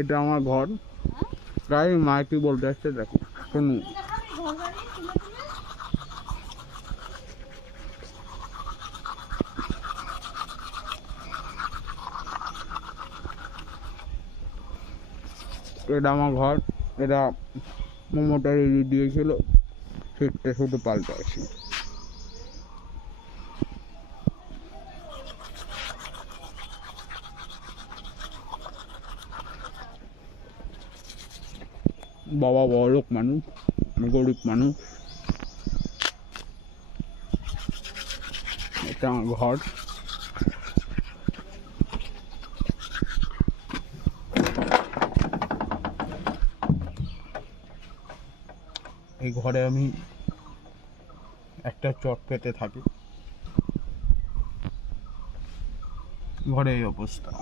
এটা আমার ঘর, প্রায় মাইকি বলতে আসছে। দেখো শুনু, এটা আমার ঘর। এটা মোমোটা দিয়েছিল, সিটটা শুধু পাল্টে আসি। বাবা বড়লোক মানুষ, আমি গরিব মানুষ। এটা আমার ঘর। এই ঘরে আমি একটা চট পেতে থাকি। ঘরে এই অবস্থা।